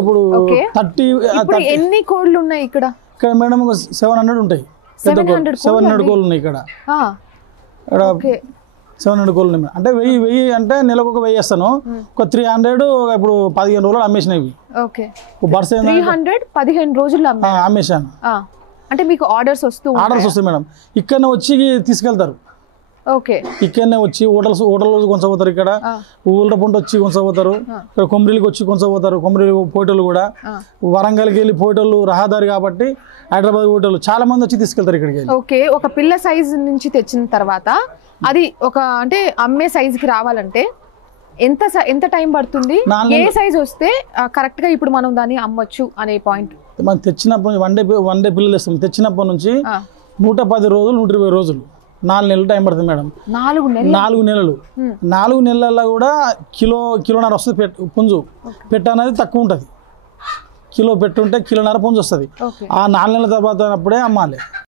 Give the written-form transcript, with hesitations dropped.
ఇప్పుడు Okay. 30 ఇప్పుడు ఎన్ని కోళ్ళు ఉన్నాయి ఇక్కడ? ఇక్కడ మేడం 700 ఉంటాయి. 700 కోళ్ళు ఉన్నాయి ఇక్కడ. ఇక్కడ ఓకే 700 కోళ్ళు ఉన్నాయి. అంటే 1000 అంటే నెలకు ఒక 1000 వేస్తాను. ఒక 300 ఇప్పుడు 15 రోజులు అమ్మేసినవి. ఓకే బర్స్ 300 15 రోజుల్లో అమ్మేశాను. అంటే మీకు ఆర్డర్స్ వస్తాయి మేడం. ఇక్కడనే వచ్చి తీసుకెళ్తారు. ఓకే ఇక్కడనే వచ్చి హోటల్ కొంచపోతారు. ఇక్కడ ఊళ్ళ వచ్చి కొంచపోతారు. ఇక్కడ కొమ్మిరికి వచ్చి కొంచపోతారు. కొమ్మిరి పోయేటోళ్ళు కూడా వరంగల్కి వెళ్ళి పోయేటోళ్ళు రహదారి కాబట్టి హైదరాబాద్ పోయేటోళ్ళు చాలా మంది వచ్చి తీసుకెళ్తారు ఇక్కడికి. ఓకే ఒక పిల్ల సైజ్ నుంచి తెచ్చిన తర్వాత అది ఒక అంటే అమ్మే సైజుకి రావాలంటే ఎంత టైం పడుతుంది? ఏ సైజ్ వస్తే కరెక్ట్ గా ఇప్పుడు మనం దాన్ని అమ్మొచ్చు అనే పాయింట్? మనం తెచ్చినప్పటి వన్ డే పిల్లలు ఇస్తాం. తెచ్చినప్పటి నుంచి 110 రోజులు 120 రోజులు 4 నెలలు టైం పడుతుంది మేడం. 4 నెలలు 4 నెలల్లో కూడా కిలోన్నర వస్తుంది పుంజు. పెట్ట అనేది తక్కువ ఉంటుంది. కిలో పెట్టుంటే కిలోన్నర పుంజు వస్తుంది. ఆ 4 నెలల తర్వాత అప్పుడే అమ్మాలి.